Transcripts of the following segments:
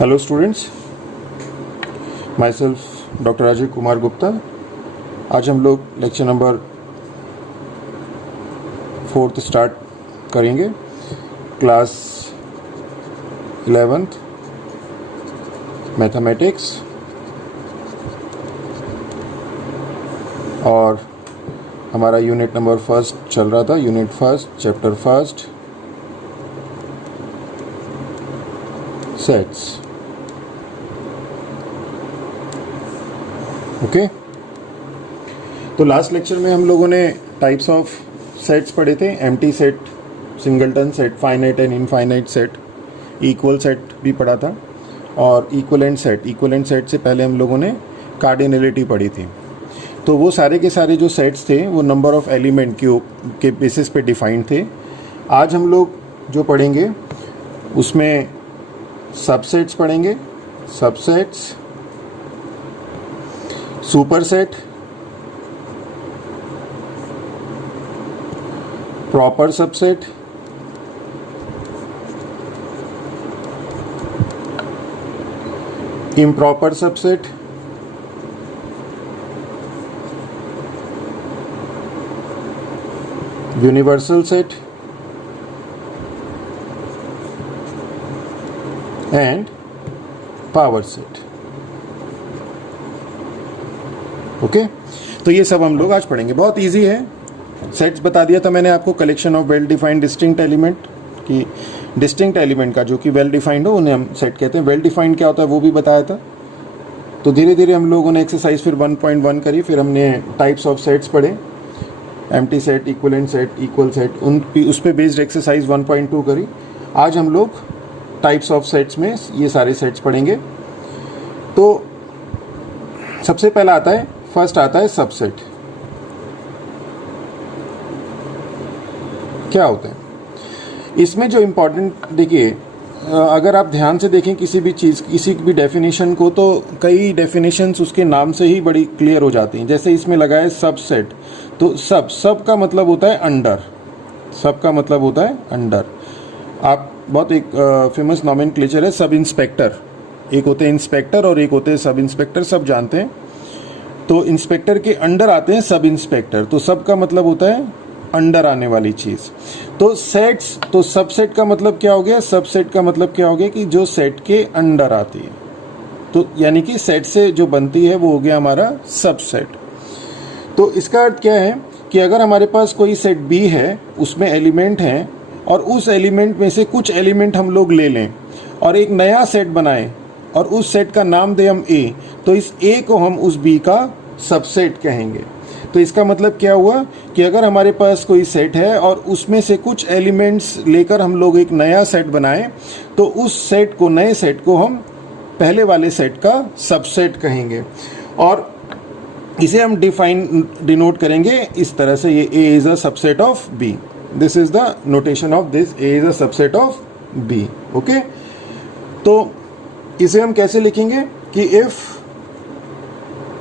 Hello students, my self doctor Ajay Kumar Gupta. आज हम लोग लेक्चर नंबर 4 स्टार्ट करेंगे। क्लास 11th मैथमेटिक्स, और हमारा यूनिट नंबर 1 चल रहा था। Unit 1 chapter 1 sets. ओके, तो लास्ट लेक्चर में हम लोगों ने टाइप्स ऑफ सेट्स पढ़े थे। Empty set, singleton set, finite and infinite set, equal set भी पढ़ा था, और इक्वलेंट सेट। इक्वलेंट सेट से पहले हम लोगों ने कार्डिनलिटी पढ़ी थी। तो वो सारे के सारे जो सेट्स थे वो नंबर ऑफ एलिमेंट के बेसिस पे डिफाइंड थे। आज हम लोग जो पढ़ेंगे उसमें सबसेट्स पढ़ेंगे। Subsets, superset, proper subset, improper subset, universal set and power set. Okay, तो ये सब हम लोग आज पढ़ेंगे। बहुत इजी है। सेट्स बता दिया था मैंने आपको, collection of well defined distinct element की। डिस्टिंक्ट एलिमेंट का जो कि वेल डिफाइंड हो उन्हें हम सेट कहते हैं। वेल डिफाइंड क्या होता है वो भी बताया था। तो धीरे धीरे हम लोगों ने एक्सरसाइज फिर 1.1 करी, फिर हमने टाइप्स ऑफ सेट्स पढ़े, empty set, equivalent set, equal set, उस पर बेस्ड एक्सरसाइज 1.2 करी। आज हम लोग टाइप्स ऑफ सेट्स में ये सारे सेट्स पढ़ेंगे। तो सबसे पहला आता है, फर्स्ट आता है सबसेट। क्या होता है इसमें जो इम्पोर्टेंट, देखिए अगर आप ध्यान से देखें किसी भी चीज़, किसी भी डेफिनेशन को, तो कई डेफिनेशंस उसके नाम से ही बड़ी क्लियर हो जाती हैं। जैसे इसमें लगा है सबसेट, तो सब का मतलब होता है अंडर। सब का मतलब होता है अंडर। आप बहुत एक फेमस नॉमेनक्लेचर है सब इंस्पेक्टर। एक होते हैं इंस्पेक्टर और एक होते हैं सब इंस्पेक्टर, सब जानते हैं। तो इंस्पेक्टर के अंडर आते हैं सब इंस्पेक्टर। तो सब का मतलब होता है अंडर आने वाली चीज़। तो सेट्स, तो सबसेट का मतलब क्या हो गया? सबसेट का मतलब क्या हो गया कि जो सेट के अंडर आती है। तो यानी कि सेट से जो बनती है वो हो गया हमारा सबसेट। तो इसका अर्थ क्या है कि अगर हमारे पास कोई सेट बी है, उसमें एलिमेंट हैं, और उस एलिमेंट में से कुछ एलिमेंट हम लोग ले लें और एक नया सेट बनाएं और उस सेट का नाम दें हम ए, तो इस ए को हम उस बी का सबसेट कहेंगे। तो इसका मतलब क्या हुआ कि अगर हमारे पास कोई सेट है और उसमें से कुछ एलिमेंट्स लेकर हम लोग एक नया सेट बनाएं, तो उस सेट को, नए सेट को हम पहले वाले सेट का सबसेट कहेंगे। और इसे हम डिनोट करेंगे इस तरह से, ये A is a subset of B. This is the notation of this, A is a subset of B. Okay, तो इसे हम कैसे लिखेंगे कि if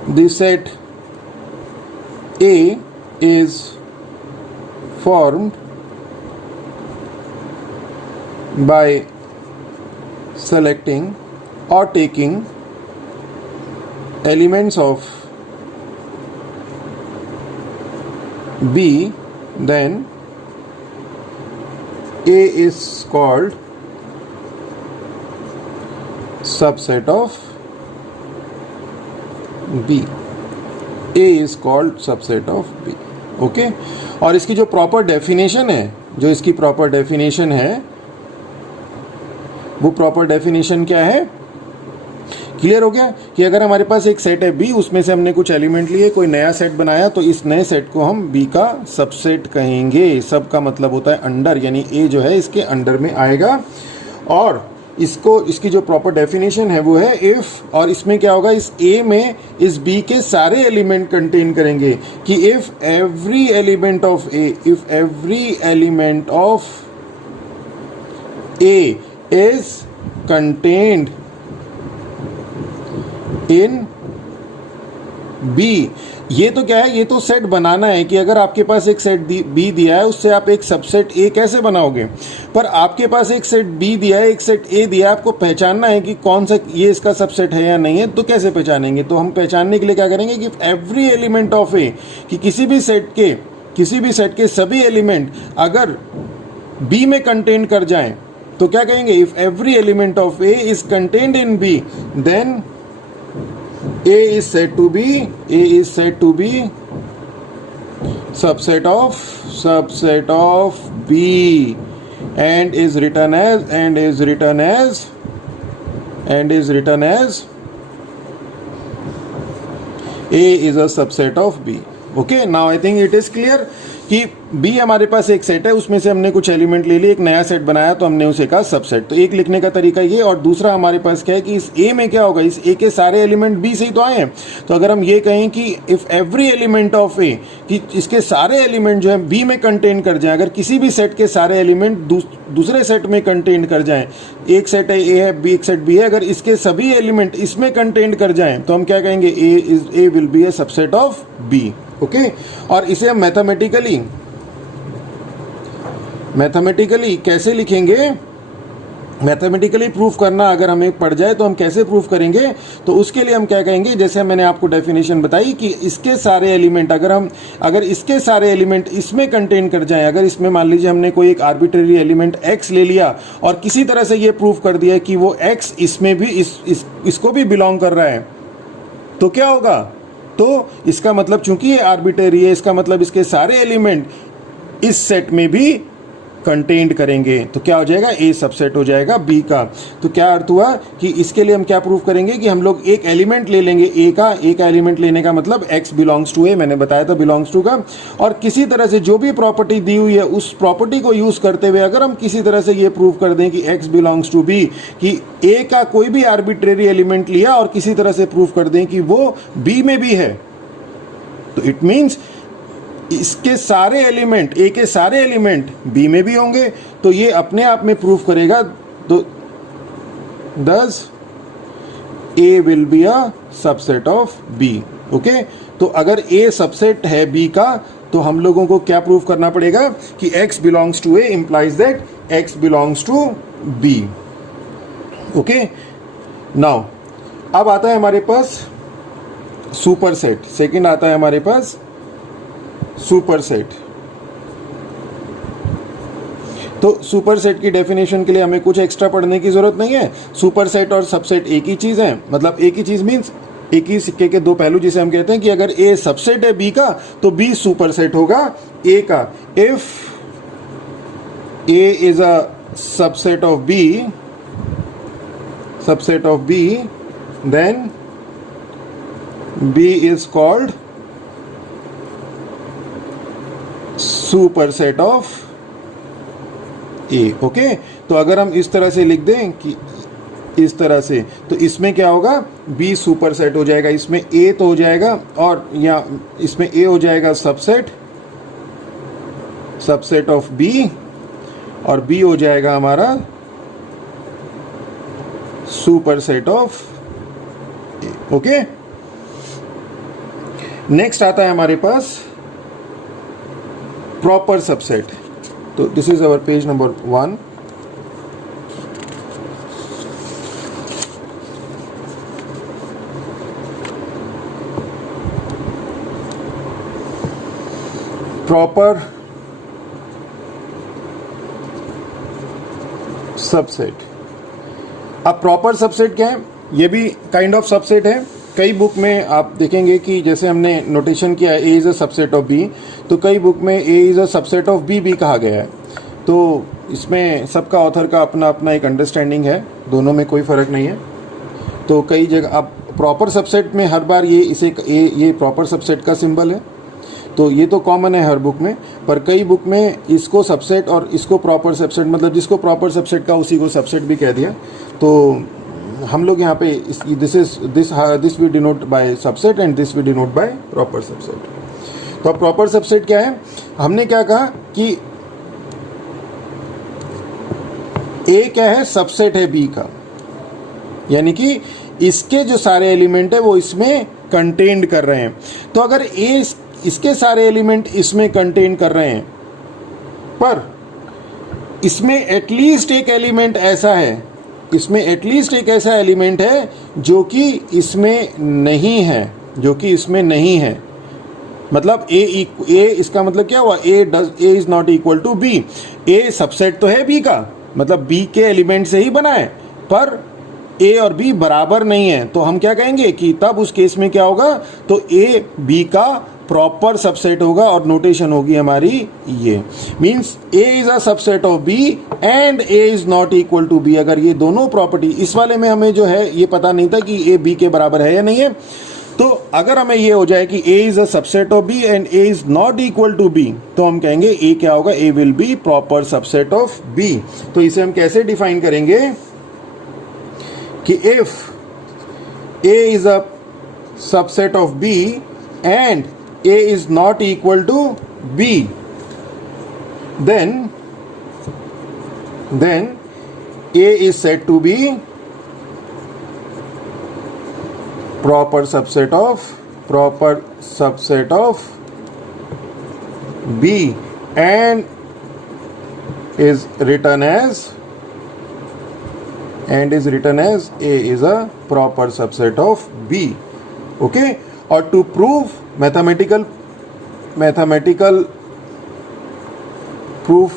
the set A is formed by selecting or taking elements of B, then A is called subset of B. A is called subset of B. Okay, और इसकी जो proper definition है, जो इसकी प्रॉपर डेफिनेशन है, वो proper definition क्या है? क्लियर हो गया कि अगर हमारे पास एक सेट है बी, उसमें से हमने कुछ एलिमेंट लिए, कोई नया सेट बनाया, तो इस नए सेट को हम बी का सबसेट कहेंगे। सब का मतलब होता है अंडर, यानी ए जो है इसके अंडर में आएगा। और इसको, इसकी जो प्रॉपर डेफिनेशन है वो है इफ, और इसमें क्या होगा, इस ए में इस बी के सारे एलिमेंट कंटेन करेंगे कि if every element of A, if every element of A is contained in B, ये तो क्या है, ये तो सेट बनाना है कि अगर आपके पास एक सेट बी दिया है उससे आप एक सबसेट ए कैसे बनाओगे, पर आपके पास एक सेट बी दिया है, एक सेट ए दिया है, आपको पहचानना है कि कौन सा ये इसका सबसेट है या नहीं है। तो कैसे पहचानेंगे, तो हम पहचानने के लिए क्या करेंगे कि एवरी एलिमेंट ऑफ ए, कि किसी भी सेट के सभी एलिमेंट अगर बी में कंटेन कर जाएं तो क्या कहेंगे, if every element of A is contained in B then A is said to be subset of B and is written as A is a subset of B. Okay, now I think it is clear कि B हमारे पास एक set है, उसमें से हमने कुछ element ले लिए, एक नया सेट बनाया तो हमने उसे कहा सबसेट। तो एक लिखने का तरीका ये, और दूसरा हमारे पास क्या है कि इस A में क्या होगा, इस A के सारे एलिमेंट B से ही तो आए हैं। तो अगर हम ये कहें कि if every element of A, कि इसके सारे एलिमेंट जो है B में कंटेन कर जाएं, अगर किसी भी सेट के सारे एलिमेंट दूसरे सेट में कंटेन कर जाएं, एक सेट है A है, B एक सेट B है, अगर इसके सभी एलिमेंट इसमें कंटेन कर जाएं तो हम क्या कहेंगे, A will be A subset of B। Okay, और इसे हम मैथमेटिकली कैसे लिखेंगे, मैथमेटिकली प्रूफ करना अगर हमें पड़ जाए तो हम कैसे प्रूफ करेंगे, तो उसके लिए हम क्या कहेंगे, जैसे मैंने आपको डेफिनेशन बताई कि इसके सारे एलिमेंट अगर इसके सारे एलिमेंट इसमें कंटेन कर जाएं, अगर इसमें मान लीजिए हमने कोई एक आर्बिट्रेरी एलिमेंट x ले लिया और किसी तरह से ये प्रूफ कर दिया कि वो x इसमें भी इसको भी बिलोंग कर रहा है, तो क्या होगा, तो इसका मतलब चूंकि ये आर्बिट्रेरी है, इसका मतलब इसके सारे एलिमेंट इस सेट में भी कंटेन्ड करेंगे, तो क्या हो जाएगा, ए सबसेट हो जाएगा बी का। तो क्या अर्थ हुआ कि इसके लिए हम क्या प्रूफ करेंगे कि हम लोग एक एलिमेंट ले लेंगे ए का एलिमेंट लेने का मतलब x बिलोंग्स टू ए, मैंने बताया था बिलोंग्स टू का, और किसी तरह से जो भी प्रॉपर्टी दी हुई है उस प्रॉपर्टी को यूज करते हुए अगर हम किसी तरह से ये प्रूफ कर दें कि x बिलोंग्स टू बी, कि ए का कोई भी आर्बिट्रेरी एलिमेंट लिया और किसी तरह से प्रूफ कर दें कि वो बी में भी है, तो इट मीन्स इसके सारे एलिमेंट, ए के सारे एलिमेंट बी में भी होंगे, तो ये अपने आप में प्रूफ करेगा। तो thus A will be a subset of B. Okay, तो अगर ए सबसेट है बी का तो हम लोगों को क्या प्रूफ करना पड़ेगा कि x belongs to A implies that x belongs to B. Okay, now अब आता है हमारे पास सुपर सेट, सेकेंड आता है हमारे पास सुपर सेट। तो सुपर सेट की डेफिनेशन के लिए हमें कुछ एक्स्ट्रा पढ़ने की जरूरत नहीं है। सुपर सेट और सबसेट एक ही चीज है, मतलब एक ही चीज मीन्स एक ही सिक्के के दो पहलू, जिसे हम कहते हैं कि अगर ए सबसेट है बी का तो बी सुपर सेट होगा ए का। If A is a subset of B then B is called superset of A. Okay, तो अगर हम इस तरह से लिख दें कि इस तरह से, तो इसमें क्या होगा, बी सुपरसेट हो जाएगा, इसमें ए तो हो जाएगा और या इसमें ए हो जाएगा सबसेट ऑफ बी, और बी हो जाएगा हमारा superset of A. Okay, next आता है हमारे पास प्रॉपर सबसेट। तो this is our page number 1। Proper subset. अब प्रॉपर सबसेट क्या है, ये भी काइंड ऑफ सबसेट है। कई बुक में आप देखेंगे कि जैसे हमने नोटेशन किया है A is a subset of B, तो कई बुक में A is a subset of B भी कहा गया है। तो इसमें सबका ऑथर का अपना अपना एक अंडरस्टैंडिंग है, दोनों में कोई फ़र्क नहीं है। तो कई जगह अब प्रॉपर सबसेट में हर बार ये प्रॉपर सबसेट का सिंबल है, तो ये तो कॉमन है हर बुक में, पर कई बुक में इसको सबसेट और इसको प्रॉपर सबसेट, मतलब जिसको प्रॉपर सबसेट का उसी को सबसेट भी कह दिया। तो हम लोग यहाँ पे this we denote by subset and this we denote by proper subset. तो अब प्रॉपर सबसेट क्या है, हमने क्या कहा कि ए क्या है, सबसेट है बी का, यानी कि इसके जो सारे एलिमेंट है वो इसमें कंटेन्ड कर रहे हैं। तो अगर ए इसके सारे एलिमेंट इसमें कंटेन कर रहे हैं, पर इसमें एटलीस्ट एक एलिमेंट ऐसा है, इसमें एटलीस्ट एक ऐसा एलिमेंट है जो कि इसमें नहीं है, जो कि इसमें नहीं है, मतलब ए इसका मतलब क्या हुआ, A is not equal to B. A subset तो है बी का, मतलब बी के एलिमेंट से ही बना है, पर ए और बी बराबर नहीं है। तो हम क्या कहेंगे कि तब उस केस में क्या होगा, तो ए बी का प्रॉपर सबसेट होगा और नोटेशन होगी हमारी ये, means A is a subset of B and A is not equal to B. अगर ये दोनों प्रॉपर्टी, इस वाले में हमें जो है ये पता नहीं था कि ए बी के बराबर है या नहीं है, तो अगर हमें ये हो जाए कि A is a subset of B and A is not equal to B, तो हम कहेंगे ए क्या होगा, A will be proper subset of B. तो इसे हम कैसे डिफाइन करेंगे कि if A is a subset of B and a is not equal to b, then a is said to be proper subset of b and is written as a is a proper subset of b. Okay, और to prove mathematical proof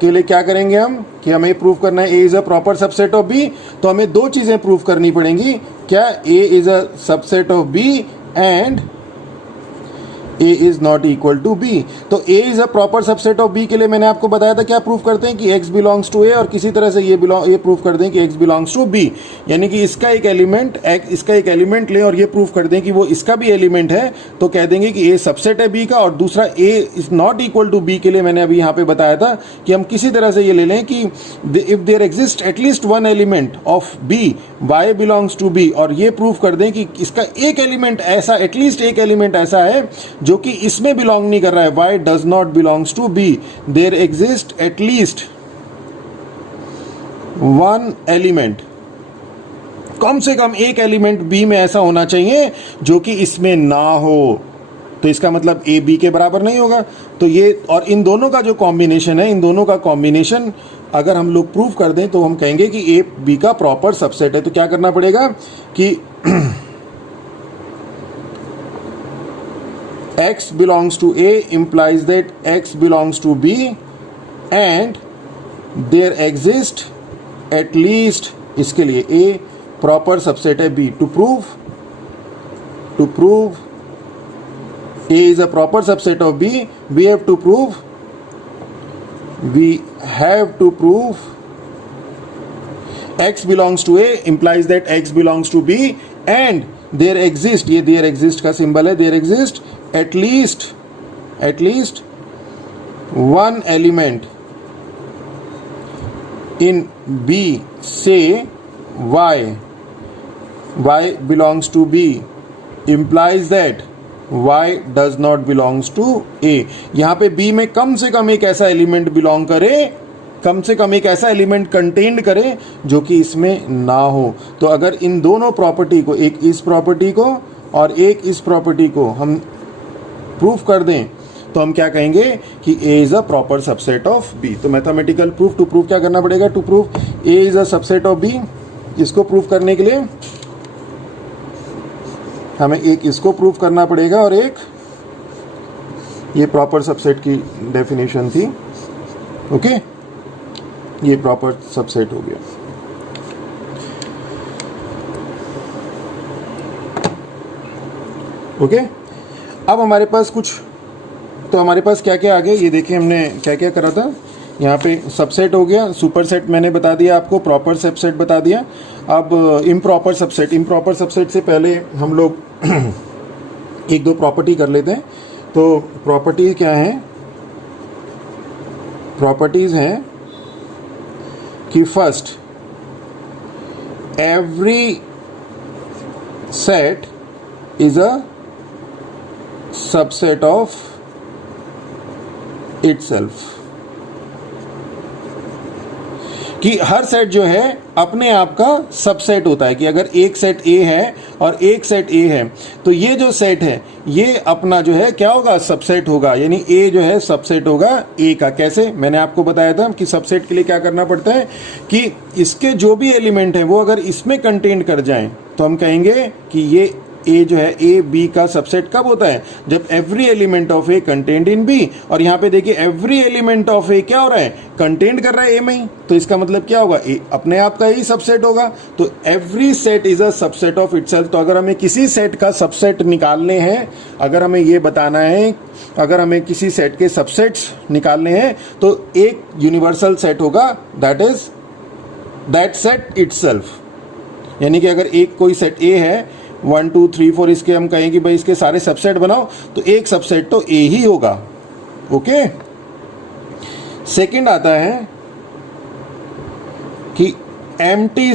के लिए क्या करेंगे हम कि हमें proof करना है A is a proper subset of B, तो हमें दो चीजें प्रूफ करनी पड़ेंगी। क्या, A is a subset of B and A is not equal to B. तो A is a proper subset of B के लिए मैंने आपको बताया था क्या प्रूफ करते हैं कि एक्स बिलोंग्स टू ए, और किसी तरह से ये प्रूफ कर दें कि एक्स बिलोंग्स टू बी, यानी कि इसका एक एलिमेंट लें और ये प्रूफ कर दें कि वो इसका भी एलिमेंट है, तो कह देंगे कि ए सबसेट है बी का। और दूसरा A is not equal to B के लिए मैंने अभी यहाँ पे बताया था कि हम किसी तरह से ये ले लें कि if there exist at least one element of B, y belongs to B, और ये प्रूफ कर दें कि इसका एक एलिमेंट ऐसा, एटलीस्ट एक एलिमेंट ऐसा है जो कि इसमें बिलोंग नहीं कर रहा है, y does not belongs to b, there exists at least one element, कम से कम एक एलिमेंट b में ऐसा होना चाहिए जो कि इसमें ना हो, तो इसका मतलब a b के बराबर नहीं होगा। तो ये, और इन दोनों का जो कॉम्बिनेशन है, इन दोनों का कॉम्बिनेशन अगर हम लोग प्रूव कर दें तो हम कहेंगे कि a b का प्रॉपर सबसेट है। तो क्या करना पड़ेगा कि x belongs to A implies that x belongs to B and there exists at least, इसके लिए A proper subset है B। To prove A is a proper subset of B, we have to prove x belongs to A implies that x belongs to B and there exist, ये there exist का symbol है, there exist at least one element in B, say y belongs to B implies that y does not belongs to A। यहाँ पे B में कम से कम एक ऐसा element belong करे, कम से कम एक ऐसा एलिमेंट कंटेन्ड करे जो कि इसमें ना हो। तो अगर इन दोनों प्रॉपर्टी को, एक इस प्रॉपर्टी को और एक इस प्रॉपर्टी को हम प्रूफ कर दें तो हम क्या कहेंगे कि A is a proper subset of B। तो मैथमेटिकल प्रूफ, टू प्रूफ क्या करना पड़ेगा, to proof A is a subset of B, इसको प्रूफ करने के लिए हमें एक इसको प्रूफ करना पड़ेगा और एक ये प्रॉपर सबसेट की डेफिनेशन थी। ओके, ये प्रॉपर सबसेट हो गया। ओके, अब हमारे पास कुछ, तो हमारे पास क्या क्या आ गया ये देखिए, हमने क्या क्या करा था। यहाँ पे सबसेट हो गया, सुपर सेट मैंने बता दिया आपको, प्रॉपर सबसेट बता दिया। अब इम्प्रॉपर सबसेट से पहले हम लोग एक दो प्रॉपर्टी कर लेते हैं। तो प्रॉपर्टी क्या है, प्रॉपर्टीज हैं कि first, every set is a subset of itself. कि हर सेट जो है अपने आप का सबसेट होता है, कि अगर एक सेट ए है और एक सेट ए है तो ये जो सेट है ये अपना जो है क्या होगा, सबसेट होगा, यानी ए जो है सबसेट होगा ए का। कैसे, मैंने आपको बताया था कि सबसेट के लिए क्या करना पड़ता है कि इसके जो भी एलिमेंट हैं वो अगर इसमें कंटेन कर जाएं तो हम कहेंगे कि ये ए जो है ए बी का सबसेट कब होता है, जब every element of A contained in B. और यहाँ पे देखिए एवरी एलिमेंट ऑफ ए क्या हो रहा है, कंटेन्ड कर रहा है ए में ही, तो इसका मतलब क्या होगा, ए अपने आप का ही सबसेट होगा। तो every set is a subset of itself. तो अगर हमें किसी सेट का सबसेट निकालने हैं, अगर हमें ये बताना है, अगर हमें किसी सेट के सबसेट्स निकालने हैं तो एक यूनिवर्सल सेट होगा, that is that set itself. यानी कि अगर एक कोई सेट ए है 1 2 3 4, इसके हम कहें कि भाई इसके सारे सबसेट बनाओ, तो एक सबसेट तो ए ही होगा। ओके, सेकंड आता है कि empty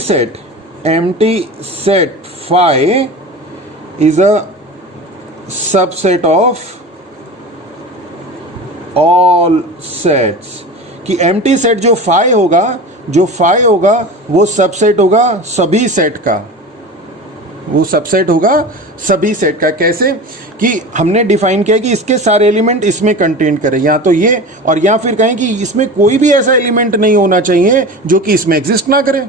set phi is a subset of all sets. कि एम्प्टी सेट जो फाई होगा वो सबसेट होगा सभी सेट का, वो सबसेट होगा सभी सेट का। कैसे, कि हमने डिफाइन किया कि इसके सारे एलिमेंट इसमें कंटेन करें, या तो ये, और या फिर कहें कि इसमें कोई भी ऐसा एलिमेंट नहीं होना चाहिए जो कि इसमें एग्जिस्ट ना करे।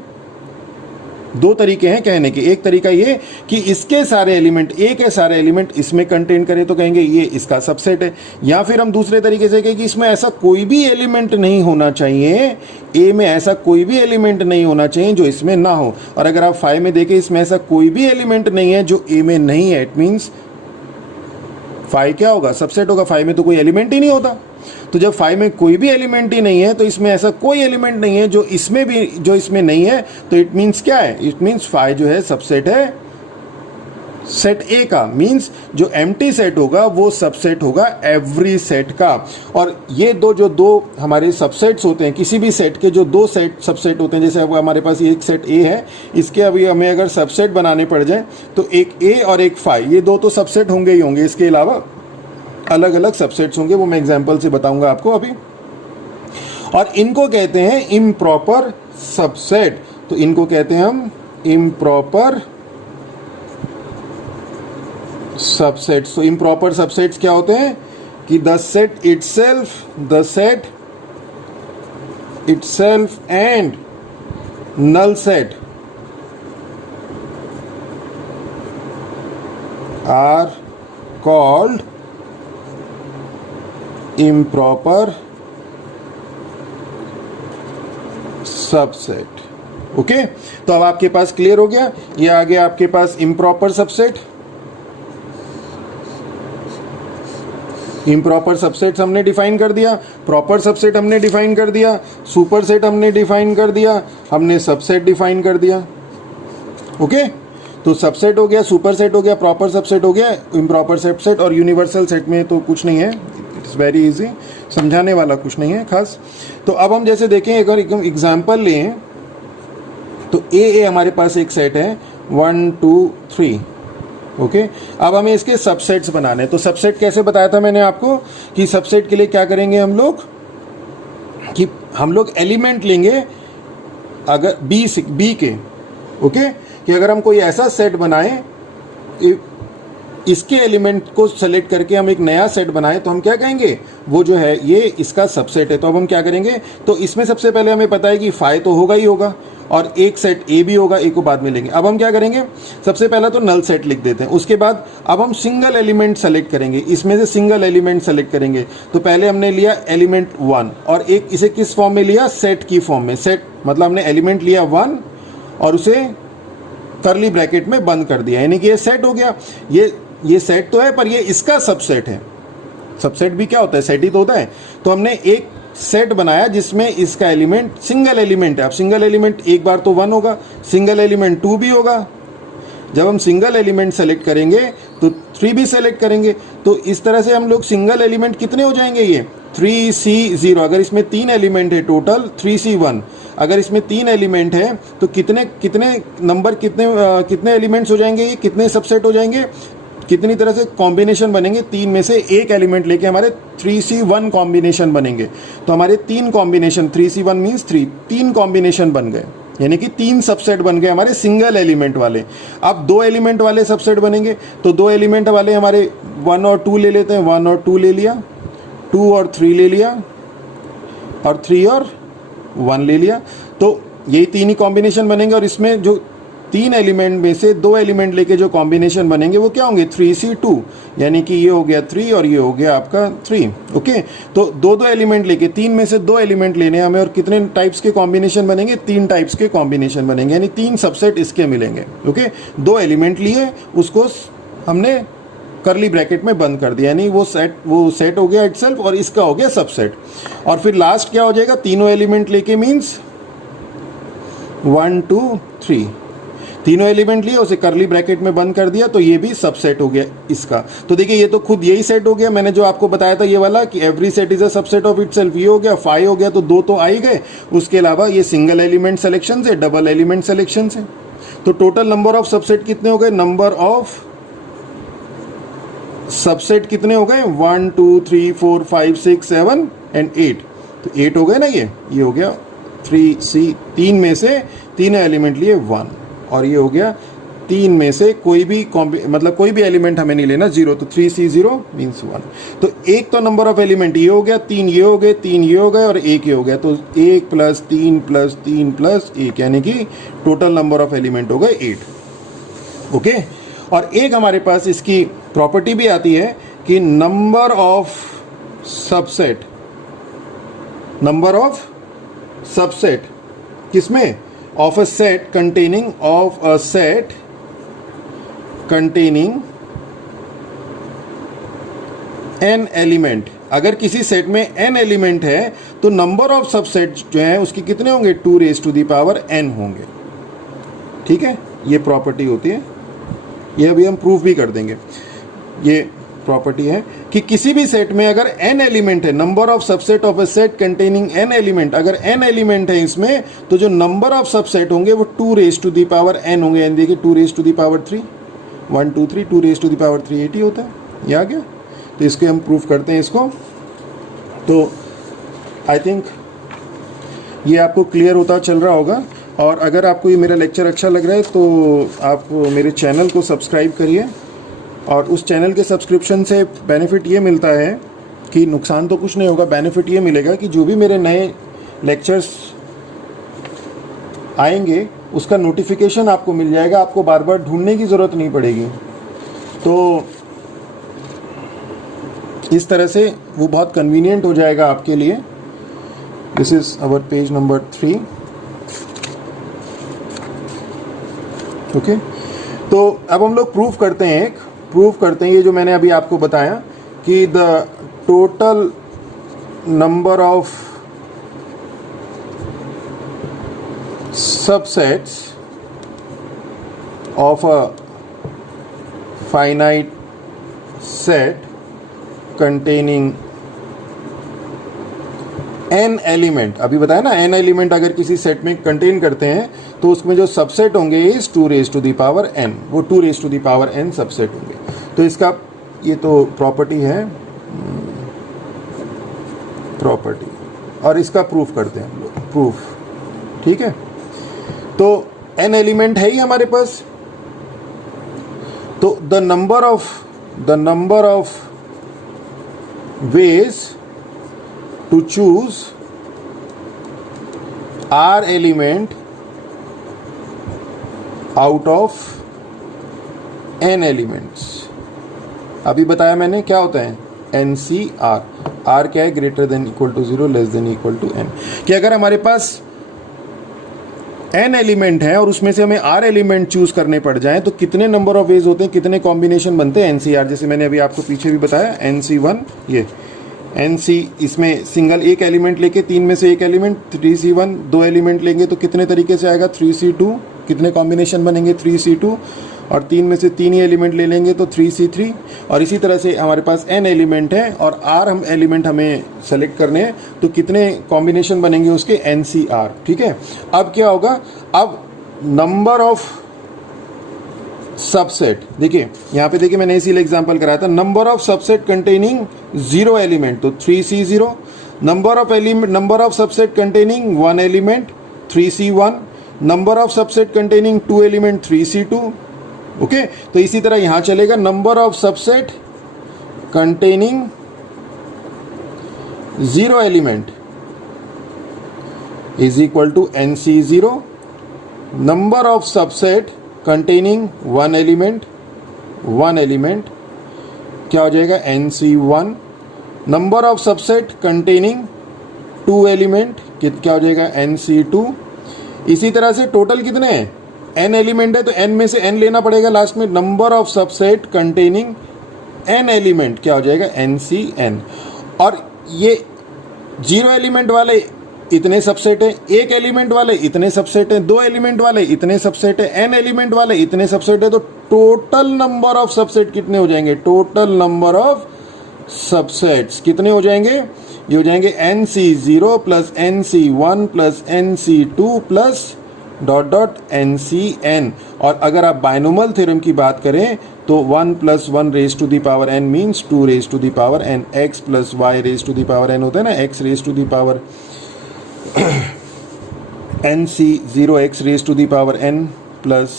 दो तरीके हैं कहने के, एक तरीका ये कि इसके सारे एलिमेंट, ए के सारे एलिमेंट इसमें कंटेन करें तो कहेंगे ये इसका सबसेट है, या फिर हम दूसरे तरीके से कहें कि इसमें ऐसा कोई भी एलिमेंट नहीं होना चाहिए, ए में ऐसा कोई भी एलिमेंट नहीं होना चाहिए जो इसमें ना हो। और अगर आप फाई में देखें इसमें ऐसा कोई भी एलिमेंट नहीं है जो ए में नहीं है, इट मीन्स फाई क्या होगा, सबसेट होगा। फाई में तो कोई एलिमेंट ही नहीं होता, तो जब फाई में कोई भी एलिमेंट ही नहीं है तो इसमें ऐसा कोई एलिमेंट नहीं है जो इसमें नहीं है, तो इट मीन्स क्या है, इट मीन्स फाई जो है सबसेट है सेट ए का। मीन्स जो एम्प्टी सेट होगा वो सबसेट होगा एवरी सेट का। और ये दो हमारे सबसेट्स होते हैं, किसी भी सेट के जो दो सेट सबसेट होते हैं, जैसे अब हमारे पास एक सेट ए है, इसके अभी हमें अगर सबसेट बनाने पड़ जाए तो एक ए और एक फाई, ये दो तो सबसेट होंगे ही होंगे, इसके अलावा अलग अलग सबसेट्स होंगे, वो मैं एग्जांपल से बताऊंगा आपको अभी। और इनको कहते हैं इम्प्रॉपर सबसेट। तो इनको कहते हैं हम इम्प्रॉपर सबसेट्स। तो इम्प्रॉपर सबसेट्स क्या होते हैं कि the set itself and null set are called improper subset. Okay, तो अब आपके पास क्लियर हो गया, ये आ गया आपके पास इम्प्रॉपर सबसेट। इम्प्रॉपर सबसेट हमने डिफाइन कर दिया, प्रॉपर सबसेट हमने डिफाइन कर दिया, सुपर सेट हमने डिफाइन कर दिया, हमने सबसेट डिफाइन कर दिया। ओके, तो सबसेट हो गया, सुपर सेट हो गया, प्रॉपर सबसेट हो गया, इम्प्रॉपर सबसेट। और यूनिवर्सल सेट में तो कुछ नहीं है, इट्स वेरी इजी, समझाने वाला कुछ नहीं है खास। तो अब हम जैसे देखें, अगर एग्जाम्पल लें तो ए हमारे पास एक सेट है 1 2 3। ओके, अब हमें इसके सबसेट्स बनाने हैं। तो सबसेट कैसे बताया था मैंने आपको कि सबसेट के लिए क्या करेंगे हम लोग, कि हम लोग एलिमेंट लेंगे अगर बी के। ओके, कि अगर हम कोई ऐसा सेट बनाएं, इसके एलिमेंट को सेलेक्ट करके हम एक नया सेट बनाएं, तो हम क्या कहेंगे, वो जो है ये इसका सबसेट है। तो अब हम क्या करेंगे, तो इसमें सबसे पहले हमें पता है कि फाई तो होगा ही होगा, और एक सेट ए भी होगा, ए को बाद में लेंगे। अब हम क्या करेंगे, सबसे पहला तो नल सेट लिख देते हैं। उसके बाद अब हम सिंगल एलिमेंट सेलेक्ट करेंगे, इसमें से सिंगल एलिमेंट सेलेक्ट करेंगे। तो पहले हमने लिया एलिमेंट 1, और एक इसे किस फॉर्म में लिया, सेट की फॉर्म में। सेट मतलब हमने एलिमेंट लिया 1 और उसे कर्ली ब्रैकेट में बंद कर दिया, यानी कि ये सेट हो गया। ये सेट तो है पर ये इसका सबसेट है। सबसेट भी क्या होता है, सेट ही तो होता है। तो हमने एक सेट बनाया जिसमें इसका एलिमेंट सिंगल एलिमेंट है। अब सिंगल एलिमेंट एक बार तो 1 होगा, सिंगल एलिमेंट 2 भी होगा। जब हम सिंगल एलिमेंट सेलेक्ट करेंगे तो 3 भी सेलेक्ट करेंगे। तो इस तरह से हम लोग सिंगल एलिमेंट कितने हो जाएंगे, ये 3C0। अगर इसमें 3 एलिमेंट है टोटल 3C1। अगर इसमें 3 एलिमेंट है तो कितने एलिमेंट्स हो जाएंगे, ये कितने सबसेट हो जाएंगे, कितनी तरह से कॉम्बिनेशन बनेंगे, 3 में से एक एलिमेंट लेके हमारे 3C1 कॉम्बिनेशन बनेंगे। तो हमारे 3 कॉम्बिनेशन, 3C1 मीन्स 3 कॉम्बिनेशन बन गए, यानी कि 3 सबसेट बन गए हमारे सिंगल एलिमेंट वाले। अब 2 एलिमेंट वाले सबसेट बनेंगे, तो 2 एलिमेंट वाले हमारे 1 और 2 ले लेते हैं। 1 और 2 ले लिया, 2 और 3 ले लिया, और 3 और 1 ले लिया। तो यही 3 ही कॉम्बिनेशन बनेंगे, और इसमें जो 3 एलिमेंट में से 2 एलिमेंट लेके जो कॉम्बिनेशन बनेंगे वो क्या होंगे, 3C2, यानी कि ये हो गया 3 और ये हो गया आपका 3। ओके, तो 2 एलिमेंट लेके 3 में से 2 एलिमेंट लेने हमें, और कितने टाइप्स के कॉम्बिनेशन बनेंगे, 3 टाइप्स के कॉम्बिनेशन बनेंगे, यानी 3 सबसेट इसके मिलेंगे। ओके, 2 एलिमेंट लिए, उसको हमने करली ब्रैकेट में बंद कर दिया, यानी वो सेट हो गया इटसेल्फ, और इसका हो गया सबसेट। और फिर लास्ट क्या हो जाएगा, तीनों एलिमेंट लेके मीन्स 1 2 3, तीनों एलिमेंट लिए, उसे करली ब्रैकेट में बंद कर दिया, तो ये भी सबसेट हो गया इसका। तो देखिए ये तो खुद यही सेट हो गया, मैंने जो आपको बताया था ये वाला कि every set is a subset of itself, ये हो गया 5 हो गया, तो 2 तो आ ही गए। उसके अलावा ये सिंगल एलिमेंट सिलेक्शन से, डबल एलिमेंट सिलेक्शन से, तो टोटल नंबर ऑफ सबसेट कितने हो गए, नंबर ऑफ सबसेट कितने हो गए, 1 2 3 4 5 6 7 एंड 8। तो 8 हो गए ना, ये हो गया 3C, 3 में से तीनों एलिमेंट लिए 1, और ये हो गया 3 में से कोई भी मतलब कोई भी एलिमेंट हमें नहीं लेना, 0, तो 3C0 मीन्स 1। तो एक तो नंबर ऑफ एलिमेंट ये हो गया, 3 ये हो गए, 3 ये हो गए, और 1 ये हो गया, तो 1 + 3 + 3 + 1, यानी कि टोटल नंबर ऑफ एलिमेंट हो गए 8। ओके, और एक हमारे पास इसकी प्रॉपर्टी भी आती है कि number of subset, number of subset किसमें, of a set containing, of a set containing n element. अगर किसी सेट में n एलिमेंट है तो नंबर ऑफ सबसेट जो है उसके कितने होंगे, 2n होंगे। ठीक है, ये प्रॉपर्टी होती है, ये अभी हम प्रूफ भी कर देंगे। ये प्रॉपर्टी है कि किसी भी सेट में अगर n एलिमेंट है, number of subset of a set containing n element, अगर n एलिमेंट है इसमें, तो जो नंबर ऑफ सबसेट होंगे वो 2n होंगे। यानी देखिए 2 1 2 3, 2 8 ही होता है, ये आ गया। तो इसके हम प्रूफ करते हैं इसको। तो आई थिंक ये आपको क्लियर होता चल रहा होगा, और अगर आपको ये मेरा लेक्चर अच्छा लग रहा है तो आप मेरे चैनल को सब्सक्राइब करिए, और उस चैनल के सब्सक्रिप्शन से बेनिफिट ये मिलता है कि नुकसान तो कुछ नहीं होगा, बेनिफिट ये मिलेगा कि जो भी मेरे नए लेक्चर्स आएंगे उसका नोटिफिकेशन आपको मिल जाएगा, आपको बार बार ढूंढने की ज़रूरत नहीं पड़ेगी। तो इस तरह से वो बहुत कन्वीनियंट हो जाएगा आपके लिए। This is our page number 3। Okay, तो अब हम लोग प्रूफ करते हैं, ये जो मैंने अभी आपको बताया कि the total number of subsets of a finite set containing n element, अभी बताया ना, n एलिमेंट अगर किसी सेट में कंटेन करते हैं तो उसमें जो सबसेट होंगे इस 2n, वो 2n सबसेट होंगे। तो इसका ये तो प्रॉपर्टी है, प्रॉपर्टी, और इसका प्रूफ करते हैं हम लोग, प्रूफ। ठीक है, तो n एलिमेंट है ही हमारे पास, तो the number of ways to choose r element out of n elements. अभी बताया मैंने क्या होता है, NCR, r क्या है, greater than equal to 0, less than equal to n, कि अगर हमारे पास n एलिमेंट है और उसमें से हमें r एलिमेंट चूज करने पड़ जाएं तो कितने नंबर ऑफ वेज होते हैं, कितने कॉम्बिनेशन बनते हैं, NCR। जैसे मैंने अभी आपको पीछे भी बताया, NC1, ये NC, इसमें सिंगल एक एलिमेंट लेके 3 में से एक एलिमेंट, 3C1, 2 एलिमेंट लेंगे तो कितने तरीके से आएगा, 3C2, कितने कॉम्बिनेशन बनेंगे, 3C2, और 3 में से 3 ही एलिमेंट ले लेंगे तो 3C3, और इसी तरह से हमारे पास n एलिमेंट है और r हम एलिमेंट हमें सेलेक्ट करने हैं तो कितने कॉम्बिनेशन बनेंगे उसके, NCR। ठीक है, अब क्या होगा, अब नंबर ऑफ सबसेट, देखिए यहाँ पे देखिए मैंने इसीलिए एग्जांपल कराया था, number of subset containing 0 element तो 3C0, number of subset containing 1 element 3C1, number of subset containing 2 element 3C2। Okay, तो इसी तरह यहां चलेगा, number of subset containing 0 element is equal to NC0, number of subset containing 1 element क्या हो जाएगा NC1, number of subset containing 2 element क्या हो जाएगा NC2। इसी तरह से टोटल कितने हैं, n एलिमेंट है तो n में से n लेना पड़ेगा लास्ट में, number of subset containing n element क्या हो जाएगा NCn। और ये 0 एलिमेंट वाले इतने सबसेट है, 1 एलिमेंट वाले इतने सबसेट है, 2 एलिमेंट वाले इतने सबसेट है, n एलिमेंट वाले इतने सबसेट है, तो टोटल नंबर ऑफ सबसेट कितने हो जाएंगे, टोटल नंबर ऑफ सबसेट्स कितने हो जाएंगे, ये हो जाएंगे NC0 plus NC1 plus NC2 plus dot dot NCn। और अगर आप बाइनोमल थ्योरम की बात करें तो 1 plus 1 raise to the power n means 2 raise to the power n, x plus y raise to the power n होता है ना, x raise to the power NC0 x raise to the power n plus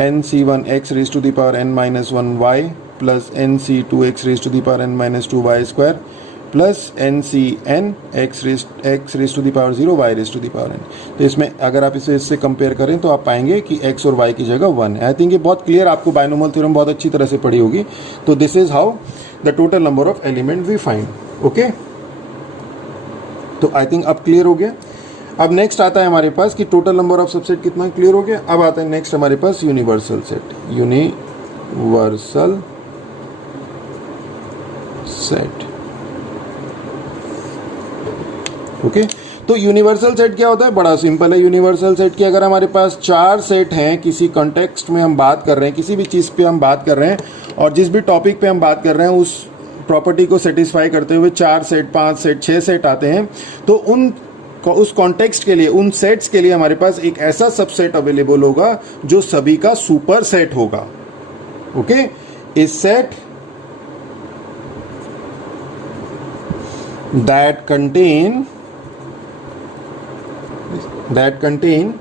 NC1 x raise to the power n minus 1 y plus NC2 x raise to the power n minus 2 y square plus NCn x raise to the power 0 y raise to the power n। तो इसमें अगर आप इसे इससे compare करें तो आप पाएंगे कि x और y की जगह 1 है। आई थिंक ये बहुत क्लियर, आपको बाइनोमियल थ्योरम बहुत अच्छी तरह से पढ़ी होगी। तो this is how the total number of element we find. Okay, तो आई थिंक अब क्लियर हो गया। अब नेक्स्ट आता है हमारे पास कि टोटल नंबर ऑफ सबसेट कितना, क्लियर हो गया। अब आता है नेक्स्ट हमारे पास universal set, universal set. Okay, तो यूनिवर्सल सेट क्या होता है, बड़ा सिंपल है। यूनिवर्सल सेट की अगर हमारे पास 4 सेट हैं, किसी कॉन्टेक्स्ट में हम बात कर रहे हैं, किसी भी चीज़ पे हम बात कर रहे हैं और जिस भी टॉपिक पे हम बात कर रहे हैं उस प्रॉपर्टी को सेटिस्फाई करते हुए 4 सेट 5 सेट 6 सेट आते हैं, तो उस कॉन्टेक्स्ट के लिए, उन सेट्स के लिए हमारे पास एक ऐसा सबसेट अवेलेबल होगा जो सभी का सुपर सेट होगा। ओके, इस set that contain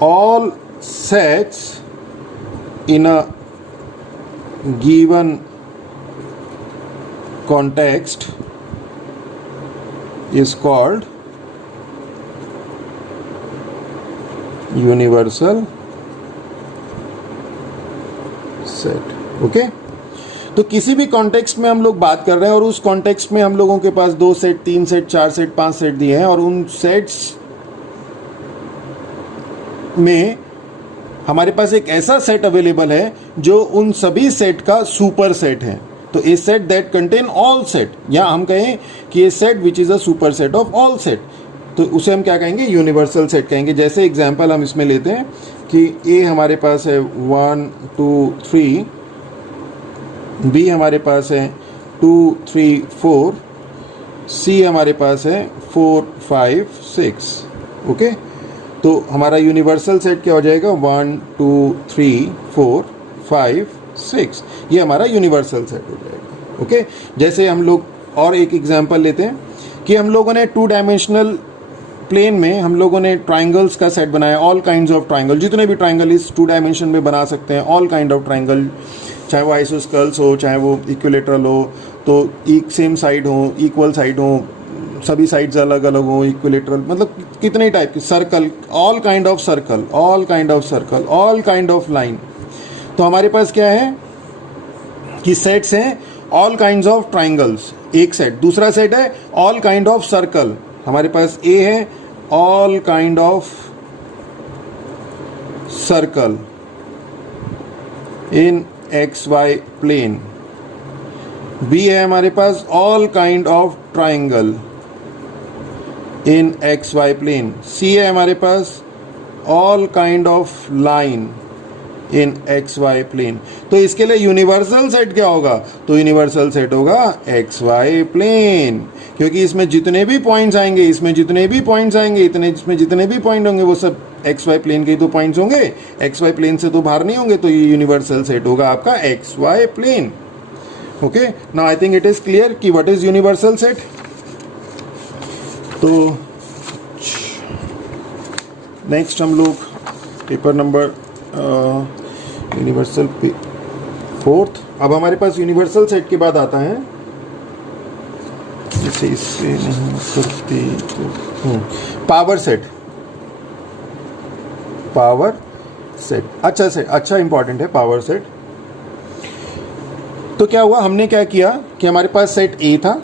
all sets in a given context is called universal set। Okay, तो किसी भी कॉन्टेक्स्ट में हम लोग बात कर रहे हैं और उस कॉन्टेक्स्ट में हम लोगों के पास 2 सेट 3 सेट 4 सेट 5 सेट दिए हैं और उन सेट्स में हमारे पास एक ऐसा सेट अवेलेबल है जो उन सभी सेट का सुपर सेट है। तो A set that contain all set, या हम कहें कि A set which is a super set of all set, तो उसे हम क्या कहेंगे, यूनिवर्सल सेट कहेंगे। जैसे एग्जांपल हम इसमें लेते हैं कि ए हमारे पास है 1 2 3, बी हमारे पास है 2 3 4, सी हमारे पास है 4 5 6। ओके, तो हमारा यूनिवर्सल सेट क्या हो जाएगा, 1 2 3 4 5 6, ये हमारा यूनिवर्सल सेट हो जाएगा। ओके, जैसे हम लोग और एक एग्जांपल लेते हैं कि हम लोगों ने 2 डायमेंशनल प्लेन में हम लोगों ने ट्राइंगल्स का सेट बनाया, ऑल काइंड्स ऑफ ट्राइंगल, जितने भी ट्राइंगल इस 2 डायमेंशन में बना सकते हैं, ऑल काइंड ऑफ ट्राइंगल, चाहे वो आइसोस्केल्स हो, चाहे वो इक्विलेटरल हो, तो सेम साइड हो, इक्वल साइड हो, सभी साइड्स अलग अलग हो, इक्विलेटरल, मतलब कितने टाइप के circle, all kind of circle, all kind of circle, all kind of line. तो हमारे पास क्या है कि सेट्स हैं ऑल काइंड्स ऑफ ट्राइंगल्स, एक सेट। दूसरा सेट है ऑल काइंड ऑफ सर्कल, हमारे पास ए है all kind of circle in XY plane, B है हमारे पास all kind of triangle in XY plane, C है हमारे पास all kind of line in XY plane. तो इसके लिए यूनिवर्सल सेट क्या होगा, तो यूनिवर्सल सेट होगा XY प्लेन, क्योंकि इसमें जितने भी पॉइंट्स आएंगे, इसमें जितने भी पॉइंट्स आएंगे, इसमें जितने भी पॉइंट होंगे वो सब एक्स वाई प्लेन के ही तो पॉइंट्स होंगे, एक्स वाई प्लेन से तो बाहर नहीं होंगे, तो ये यूनिवर्सल सेट होगा आपका X Y plane. Okay, now I think it is clear कि व्हाट इज यूनिवर्सल सेट। तो नेक्स्ट हम लोग पेपर नंबर यूनिवर्सल 4th। अब हमारे पास यूनिवर्सल सेट के बाद आता है, इसे इससे नहीं करते तो पावर सेट। पावर सेट अच्छा इंपॉर्टेंट है पावर सेट। तो क्या हुआ, हमने क्या किया कि हमारे पास सेट ए था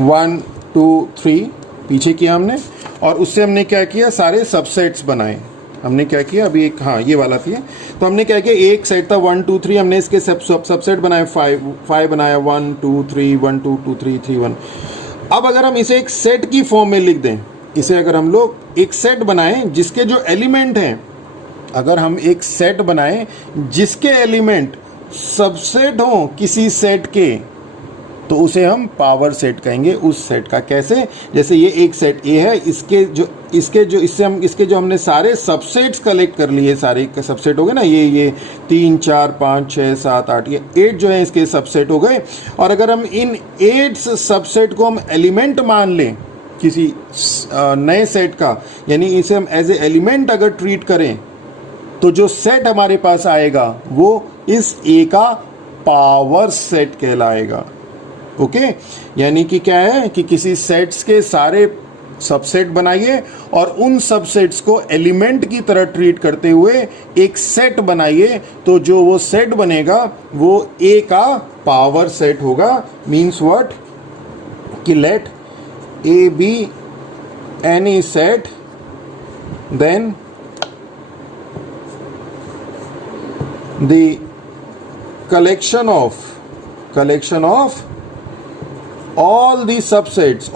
1 2 3 पीछे किया हमने, और उससे हमने क्या किया, सारे सबसेट्स बनाए। हमने क्या किया, अभी एक ये वाला थी, तो हमने क्या किया, एक सेट था 1 2 3, हमने इसके सबसेट बनाए 5 बनाया 1 2 3 1 2 2 3 3 1। अब अगर हम इसे एक सेट की फॉर्म में लिख दें, इसे अगर हम लोग एक सेट बनाएं जिसके जो एलिमेंट हैं, अगर हम एक सेट बनाएं जिसके एलिमेंट सबसेट हो किसी सेट के, तो उसे हम पावर सेट कहेंगे उस सेट का। कैसे, जैसे ये एक सेट ए है, इसके जो हमने सारे सबसेट्स कलेक्ट कर लिए, सारे सबसेट हो गए ना, ये 3 4 5 6 7 8, ये 8 जो है इसके सबसेट हो गए। और अगर हम इन 8 सबसेट को हम एलिमेंट मान लें किसी नए सेट का, यानी इसे हम एज ए एलिमेंट अगर ट्रीट करें, तो जो सेट हमारे पास आएगा वो इस ए का पावर सेट कहलाएगा। ओके, यानी कि क्या है कि किसी सेट्स के सारे सबसेट बनाइए और उन सबसेट्स को एलिमेंट की तरह ट्रीट करते हुए एक सेट बनाइए, तो जो वो सेट बनेगा वो ए का पावर सेट होगा। मीन्स व्हाट, कि let A B any set, then the collection of all the subsets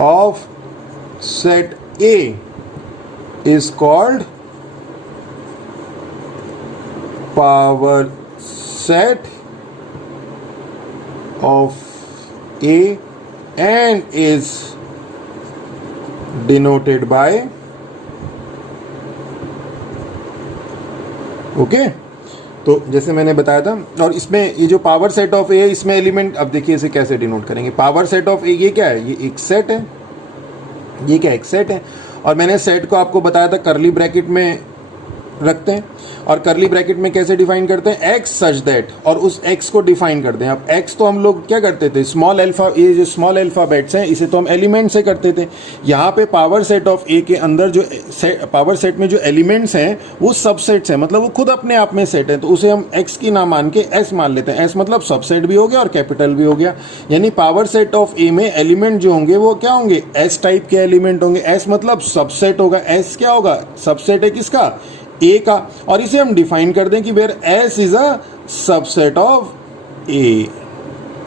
of set A is called power set of A and is denoted by okay. तो जैसे मैंने बताया था, और इसमें ये जो पावर सेट ऑफ ए, इसमें एलिमेंट, अब देखिए इसे कैसे डिनोट करेंगे। पावर सेट ऑफ ए ये क्या है, ये एक सेट है, ये क्या एक सेट है। और मैंने सेट को आपको बताया था करली ब्रैकेट में रखते हैं, और करली ब्रैकेट में कैसे डिफाइन करते हैं, एक्स सच दैट, और उस एक्स को डिफाइन करते हैं। अब एक्स तो हम लोग क्या करते थे, स्मॉल अल्फा, ये जो स्मॉल अल्फाबेट्स हैं इसे तो हम एलिमेंट से करते थे। यहाँ पे पावर सेट ऑफ ए के अंदर जो पावर सेट में जो एलिमेंट्स हैं वो सबसेट्स हैं, मतलब वो खुद अपने आप में सेट है, तो उसे हम एक्स की ना मान के एस मान लेते हैं। एस मतलब सबसेट भी हो गया और कैपिटल भी हो गया, यानी पावर सेट ऑफ ए में एलिमेंट जो होंगे वो क्या होंगे, एस टाइप के एलिमेंट होंगे। एस मतलब सबसेट होगा, एस क्या होगा, सबसेट है किसका, ए का। और इसे हम डिफाइन कर दें कि where S is a subset of A.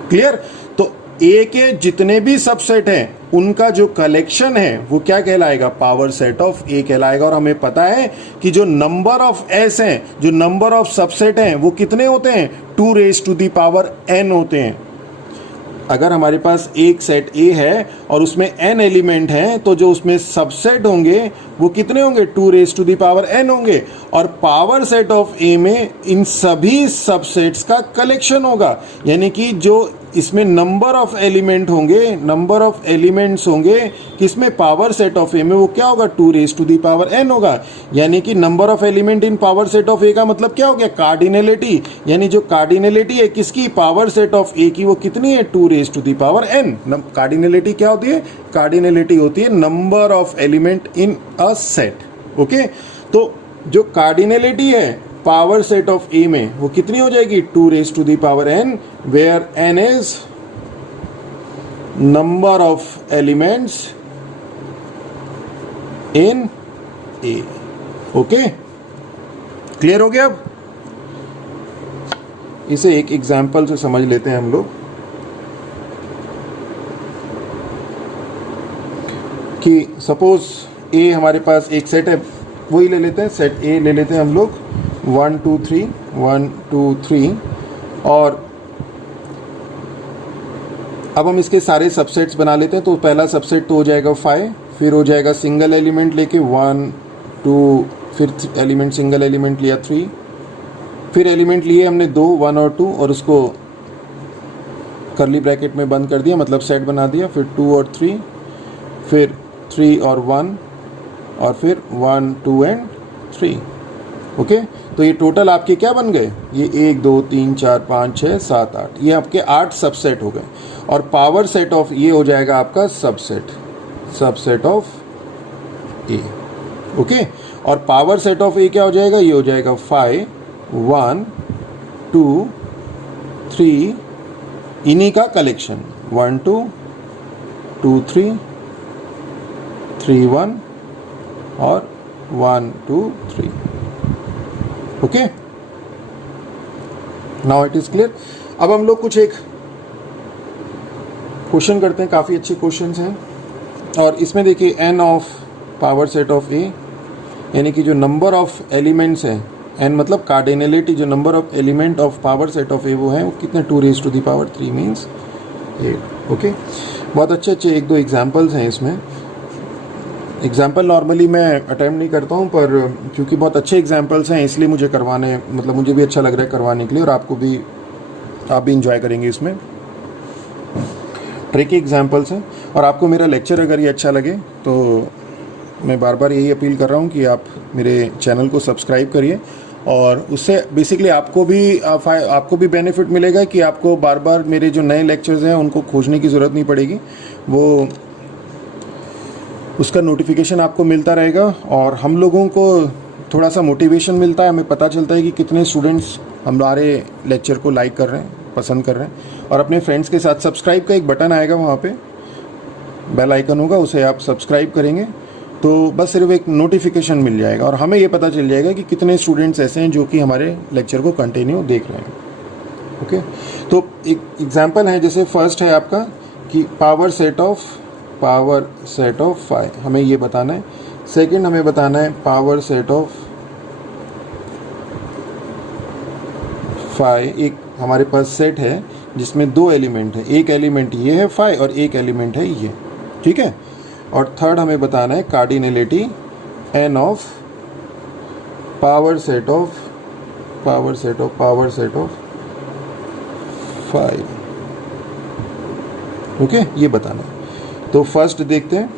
Clear. तो ए के जितने भी सबसेट हैं उनका जो कलेक्शन है वो क्या कहलाएगा, पावर सेट ऑफ ए कहलाएगा। और हमें पता है कि जो नंबर ऑफ एस हैं, जो नंबर ऑफ सबसेट हैं वो कितने होते हैं, 2 raise to the power n होते हैं। अगर हमारे पास एक सेट ए है और उसमें n एलिमेंट हैं, तो जो उसमें सबसेट होंगे वो कितने होंगे, 2 raise to the power n होंगे। और पावर सेट ऑफ ए में इन सभी सबसेट्स का कलेक्शन होगा, यानी कि जो इसमें नंबर ऑफ एलिमेंट होंगे, नंबर ऑफ एलिमेंट्स होंगे किसमें, पावर सेट ऑफ ए में, वो क्या होगा, 2 raise to the power n होगा। यानी कि number of element in power set of A का मतलब क्या हो गया, कार्डिनलिटी। यानी जो कार्डिनलिटी है किसकी, पावर सेट ऑफ ए की, वो कितनी है, 2 raise to the power n। Cardinality क्या होती है, कार्डिनलिटी होती है number of element in a set. Okay, तो जो कार्डिनलिटी है पावर सेट ऑफ ए में वो कितनी हो जाएगी, 2 raise to the power n, where n is number of elements in A. Okay, clear हो गया। अब इसे एक एग्जांपल से समझ लेते हैं हम लोग कि सपोज ए हमारे पास एक सेट है, वही ले लेते हैं, सेट ए ले लेते हैं हम लोग, 1 2 3 1 2 3, और अब हम इसके सारे सबसेट्स बना लेते हैं। तो पहला सबसेट तो हो जाएगा 5, फिर हो जाएगा सिंगल एलिमेंट लेके 1 2, फिर एलिमेंट सिंगल एलिमेंट लिया 3, फिर एलिमेंट लिए हमने 2 1 और 2 और उसको करली ब्रैकेट में बंद कर दिया, मतलब सेट बना दिया। फिर 2 और 3, फिर 3 और 1, और फिर 1 2 एंड 3। ओके, तो ये टोटल आपके क्या बन गए, ये 1 2 3 4 5 6 7 8, ये आपके 8 सबसेट हो गए। और पावर सेट ऑफ ये हो जाएगा आपका सबसेट ऑफ ए। ओके, और पावर सेट ऑफ ए क्या हो जाएगा, ये हो जाएगा 5 1 2 3, इन्हीं का कलेक्शन 1 2 2 3 3 1 और 1 2 3। Okay, now it is clear. अब हम लोग कुछ एक क्वेश्चन करते हैं, काफ़ी अच्छे क्वेश्चंस हैं। और इसमें देखिए n of power set of A, यानी कि जो नंबर ऑफ एलिमेंट्स हैं, n मतलब कार्डिनलिटी, जो number of element of power set of A वो है, वो कितने 2 raised to the power 3 means 8। Okay, बहुत अच्छे अच्छे 1-2 एग्जाम्पल्स हैं इसमें। एग्जाम्पल नॉर्मली मैं अटैम्प्ट नहीं करता हूँ, पर क्योंकि बहुत अच्छे एग्जाम्पल्स हैं इसलिए मुझे करवाने, मतलब मुझे भी अच्छा लग रहा है करवाने के लिए, और आपको भी, आप भी इंजॉय करेंगे इसमें। ट्रिकी एग्जाम्पल्स हैं। और आपको मेरा लेक्चर अगर ये अच्छा लगे तो मैं बार बार यही अपील कर रहा हूँ कि आप मेरे चैनल को सब्सक्राइब करिए, और उससे बेसिकली आपको भी बेनिफिट मिलेगा कि आपको बार बार मेरे जो नए लेक्चर्स हैं उनको खोजने की ज़रूरत नहीं पड़ेगी, वो उसका नोटिफिकेशन आपको मिलता रहेगा। और हम लोगों को थोड़ा सा मोटिवेशन मिलता है, हमें पता चलता है कि कितने स्टूडेंट्स हमारे लेक्चर को लाइक कर रहे हैं, पसंद कर रहे हैं। और अपने फ्रेंड्स के साथ सब्सक्राइब का एक बटन आएगा, वहाँ पे बेल आइकन होगा, उसे आप सब्सक्राइब करेंगे तो बस सिर्फ एक नोटिफिकेशन मिल जाएगा, और हमें ये पता चल जाएगा कि कितने स्टूडेंट्स ऐसे हैं जो कि हमारे लेक्चर को कंटिन्यू देख रहे हैं। ओके, तो एक एग्जांपल है, जैसे फर्स्ट है आपका कि पावर सेट ऑफ 5, हमें ये बताना है। सेकंड हमें बताना है पावर सेट ऑफ 5। एक हमारे पास सेट है जिसमें 2 एलिमेंट है, एक एलिमेंट ये है 5 और एक एलिमेंट है ये, ठीक है। और थर्ड हमें बताना है cardinality n of power set of 5। Okay, ये बताना है। तो फर्स्ट देखते हैं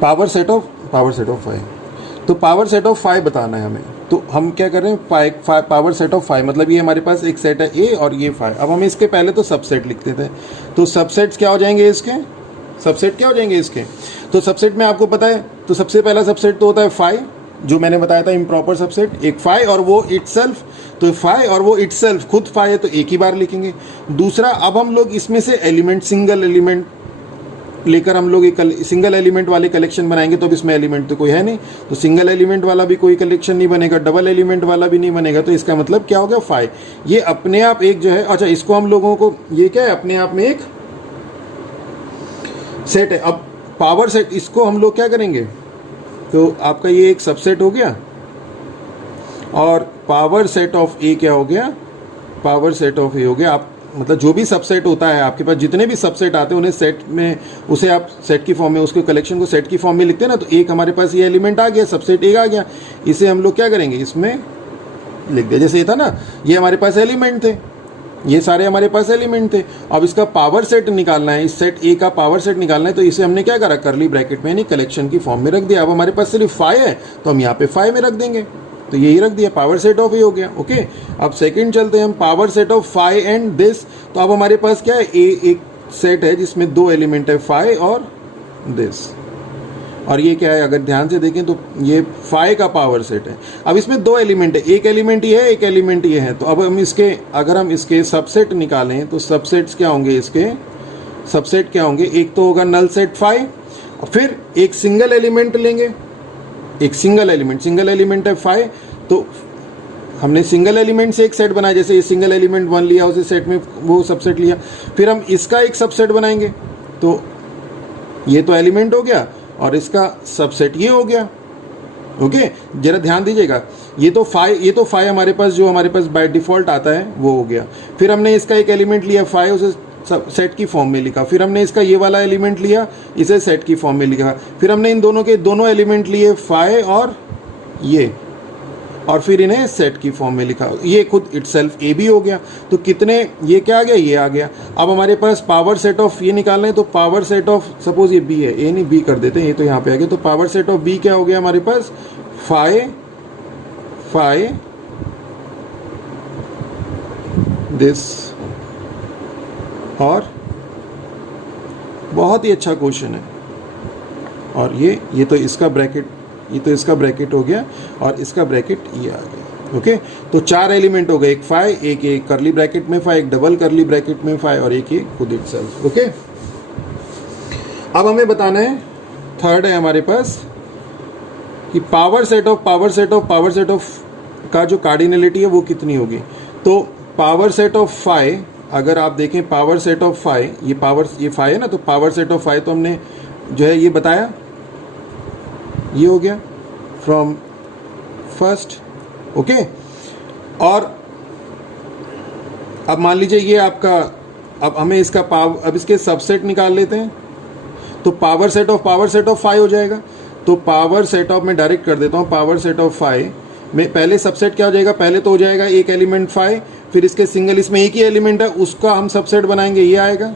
पावर सेट ऑफ 5। तो पावर सेट ऑफ 5 बताना है हमें, तो हम क्या कर रहे हैं, पावर सेट ऑफ 5 मतलब ये हमारे पास एक सेट है ए और ये 5। अब हम इसके पहले तो सबसेट लिखते थे, तो सबसेट्स क्या हो जाएंगे इसके, तो सबसेट में आपको पता है, तो सबसे पहला सबसेट तो होता है 5, जो मैंने बताया था इम्प्रॉपर सबसेट, एक 5 और वो इटसेल्फ। तो 5 और वो इटसेल्फ खुद 5 है तो एक ही बार लिखेंगे। दूसरा, अब हम लोग इसमें से एलिमेंट, सिंगल एलिमेंट लेकर हम लोग एक सिंगल एलिमेंट वाले कलेक्शन बनाएंगे, तो अब इसमें एलिमेंट तो कोई है नहीं, तो सिंगल एलिमेंट वाला भी कोई कलेक्शन नहीं बनेगा, डबल एलिमेंट वाला भी नहीं बनेगा। तो इसका मतलब क्या हो गया, 5। ये अपने आप एक जो है, अच्छा इसको हम लोगों को, ये क्या है, अपने आप में एक सेट है। अब पावर सेट, इसको हम लोग क्या करेंगे, तो आपका ये एक सबसेट हो गया, और पावर सेट ऑफ ए क्या हो गया, पावर सेट ऑफ ए हो गया। आप मतलब जो भी सबसेट होता है आपके पास, जितने भी सबसेट आते हैं उन्हें सेट में, उसे आप सेट की फॉर्म में, उसके कलेक्शन को सेट की फॉर्म में लिखते हैं ना। तो एक हमारे पास ये एलिमेंट आ गया, सबसेट एक आ गया, इसे हम लोग क्या करेंगे, इसमें लिख दिया। जैसे ये था ना, ये हमारे पास एलिमेंट थे, ये सारे हमारे पास एलिमेंट थे। अब इसका पावर सेट निकालना है, इस सेट ए का पावर सेट निकालना है, तो इसे हमने क्या करा, करली ब्रैकेट में यानी कलेक्शन की फॉर्म में रख दिया। अब हमारे पास सिर्फ 5 है तो हम यहाँ पे 5 में रख देंगे, तो यही रख दिया, पावर सेट ऑफ ए हो गया। ओके, अब सेकंड चलते हैं हम, power set of 5 and this. तो अब हमारे पास क्या है, ए एक सेट है जिसमें 2 एलिमेंट है, 5 और दिस, और ये क्या है, अगर ध्यान से देखें तो ये 5 का पावर सेट है। अब इसमें 2 एलिमेंट है, एक एलिमेंट ये है, एक एलिमेंट ये है। तो अब हम इसके, अगर हम इसके सबसेट निकालें तो सबसेट्स क्या होंगे, इसके सबसेट क्या होंगे, एक तो होगा नल सेट 5, फिर एक सिंगल एलिमेंट लेंगे, एक सिंगल एलिमेंट है 5, तो हमने सिंगल एलिमेंट से एक सेट बनाया, जैसे ये सिंगल एलिमेंट 1 लिया, उसे सेट में वो सबसेट लिया, फिर हम इसका एक सबसेट बनाएंगे, तो ये तो एलिमेंट हो गया और इसका सबसेट ये हो गया। ओके, जरा ध्यान दीजिएगा, ये तो 5 हमारे पास, जो हमारे पास बाय डिफॉल्ट आता है वो हो गया। फिर हमने इसका एक एलिमेंट लिया 5, उसे सब सेट की फॉर्म में लिखा, फिर हमने इसका ये वाला एलिमेंट लिया, इसे सेट की फॉर्म में लिखा, फिर हमने इन दोनों के दोनों एलिमेंट लिए फाई और ये, और फिर इन्हें सेट की फॉर्म में लिखा, ये खुद इटसेल्फ ए भी हो गया। तो कितने, ये क्या आ गया, ये आ गया। अब हमारे पास पावर सेट ऑफ ये निकालना है, तो पावर सेट ऑफ, सपोज ये बी है, ए नहीं बी कर देते हैं, ये तो यहाँ पे आ गया, तो पावर सेट ऑफ बी क्या हो गया हमारे पास, फाई फाई दिस। और बहुत ही अच्छा क्वेश्चन है। और ये तो इसका ब्रैकेट, ये तो इसका ब्रैकेट हो गया, और इसका ब्रैकेट ये आ गया। ओके, तो 4 एलिमेंट हो गए, एक फाई, एक करली ब्रैकेट में फाई, एक डबल करली ब्रैकेट में फाई, और एक ये खुद इटसेल्फ। ओके, अब हमें बताना है, थर्ड है हमारे पास कि पावर सेट ऑफ का जो कार्डिनलिटी है वो कितनी होगी। तो पावर सेट ऑफ फाई, अगर आप देखें पावर सेट ऑफ फाई, ये फाई है ना, तो पावर सेट ऑफ फाई तो हमने जो है ये बताया, ये हो गया फ्रॉम फर्स्ट। ओके, और अब मान लीजिए ये आपका, अब हमें इसका अब इसके सबसेट निकाल लेते हैं, तो पावर सेट ऑफ फाई हो जाएगा। तो पावर सेट ऑफ, मैं डायरेक्ट कर देता हूँ, पावर सेट ऑफ फाई में पहले सबसेट क्या हो जाएगा, पहले तो हो जाएगा एक एलिमेंट फाई, फिर इसके सिंगल, इसमें एक ही एलिमेंट है उसका हम सबसेट बनाएंगे, ये आएगा,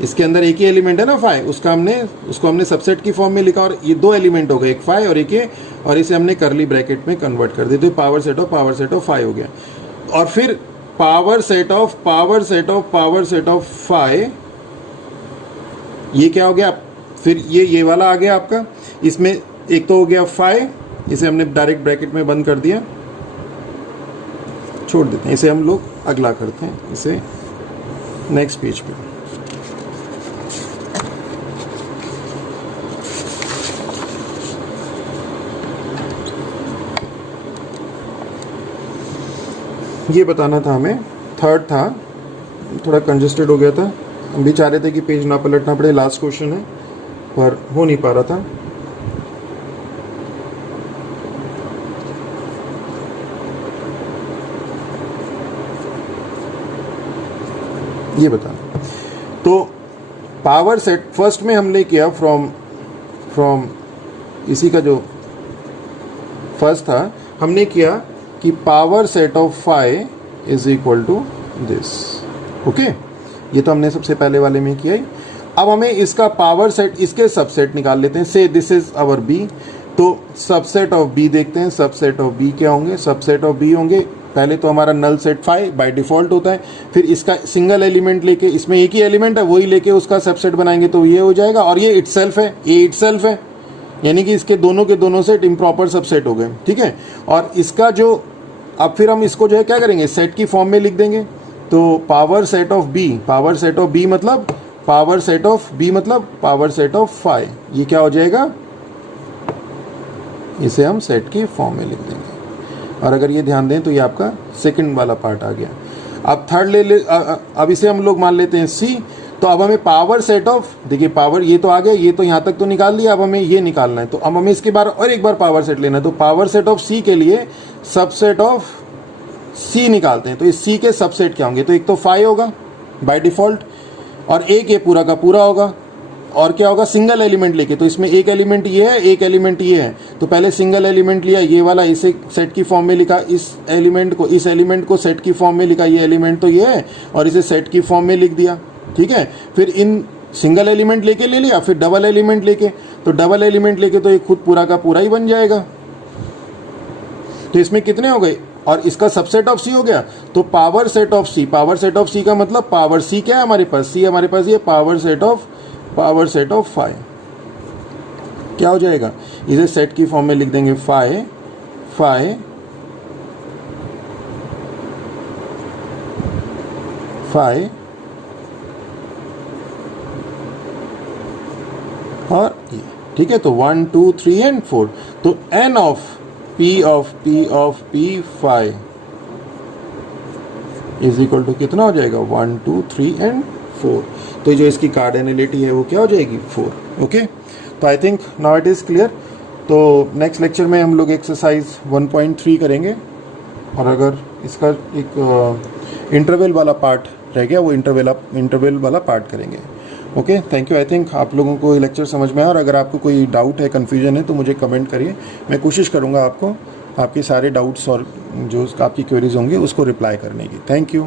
इसके अंदर एक ही एलिमेंट है ना फाई, उसको हमने सबसेट की फॉर्म में लिखा, और ये 2 एलिमेंट हो गए, एक फाई और एक ये, और इसे हमने करली ब्रैकेट में कन्वर्ट कर दिया, तो पावर सेट ऑफ फाई हो गया। और फिर पावर सेट ऑफ फाई, ये क्या हो गया, फिर ये वाला आ गया आपका, इसमें एक तो हो गया फाई, इसे हमने डायरेक्ट ब्रैकेट में बंद कर दिया, छोड़ देते हैं इसे, हम लोग अगला करते हैं इसे नेक्स्ट पेज पे। ये बताना था हमें, थर्ड था, थोड़ा कंजेस्टेड हो गया था, हम भी चाह रहे थे कि पेज ना पलटना पड़े, लास्ट क्वेश्चन है पर हो नहीं पा रहा था। ये बताना, तो पावर सेट फर्स्ट में हमने किया फ्रॉम इसी का जो फर्स्ट था, हमने किया कि power set of phi is equal to this. Okay, ये तो हमने सबसे पहले वाले में किया ही। अब हमें इसका पावर सेट, इसके सबसेट निकाल लेते हैं, से दिस इज आवर बी, तो सबसेट ऑफ बी देखते हैं, सबसेट ऑफ बी क्या होंगे, सबसेट ऑफ बी होंगे, पहले तो हमारा null set phi by default होता है, फिर इसका सिंगल एलिमेंट लेके, इसमें एक ही एलिमेंट है वही लेके उसका सबसेट बनाएंगे, तो ये हो जाएगा, और ये इटसेल्फ है, ये इटसेल्फ है, यानी कि इसके दोनों के दोनों सेट इम्प्रॉपर सबसेट हो गए। ठीक है, और इसका जो, अब फिर हम इसको जो है क्या करेंगे, सेट की फॉर्म में लिख देंगे, तो पावर सेट ऑफ बी मतलब पावर सेट ऑफ फाई, ये क्या हो जाएगा, इसे हम सेट की फॉर्म में लिख देंगे। और अगर ये ध्यान दें तो ये आपका सेकंड वाला पार्ट आ गया। अब थर्ड अब इसे हम लोग मान लेते हैं सी, तो अब हमें पावर सेट ऑफ, देखिए पावर ये तो आ गया, ये तो यहाँ तक तो निकाल लिया, अब हमें ये निकालना है, तो अब हमें इसके बाद और एक बार पावर सेट लेना है, तो पावर सेट ऑफ सी के लिए सबसेट ऑफ सी निकालते हैं, तो इस सी के सबसेट क्या होंगे, तो एक तो फाई होगा बाय डिफॉल्ट, और एक ये पूरा का पूरा होगा, और क्या होगा, सिंगल एलिमेंट लेके, तो इसमें एक एलिमेंट ये है, एक एलिमेंट ये है, तो पहले सिंगल एलिमेंट लिया, ये वाला, इसे सेट की फॉर्म में लिखा, इस एलिमेंट को सेट की फॉर्म में लिखा, ये एलिमेंट तो ये है, और इसे सेट की फॉर्म में लिख दिया। ठीक है, फिर इन सिंगल एलिमेंट लेके ले लिया, फिर डबल एलिमेंट लेके, तो डबल एलिमेंट लेके तो ये खुद पूरा का पूरा ही बन जाएगा। तो इसमें कितने हो गए, और इसका सबसेट ऑफ सी हो गया, तो पावर सेट ऑफ सी का मतलब पावर सी क्या है हमारे पास, सी हमारे पास ये पावर सेट ऑफ फाई क्या हो जाएगा, इसे सेट की फॉर्म में लिख देंगे, फाई और ये। ठीक है, तो 1 2 3 एंड 4, तो n of P phi is equal to कितना हो जाएगा, 1 2 3 एंड 4, तो जो इसकी कार्डिनलिटी है वो क्या हो जाएगी, 4। ओके, तो I think now it is clear. तो नेक्स्ट लेक्चर में हम लोग एक्सरसाइज 1.3 करेंगे, और अगर इसका एक इंटरवल वाला पार्ट रह गया वो इंटरवल वाला पार्ट करेंगे। Okay, thank you. I think आप लोगों को ये लेक्चर समझ में आया, और अगर आपको कोई डाउट है, कन्फ्यूजन है, तो मुझे कमेंट करिए। मैं कोशिश करूँगा आपको आपके सारे डाउट्स और जो आपकी क्वेरीज होंगी उसको रिप्लाई करने की। Thank you.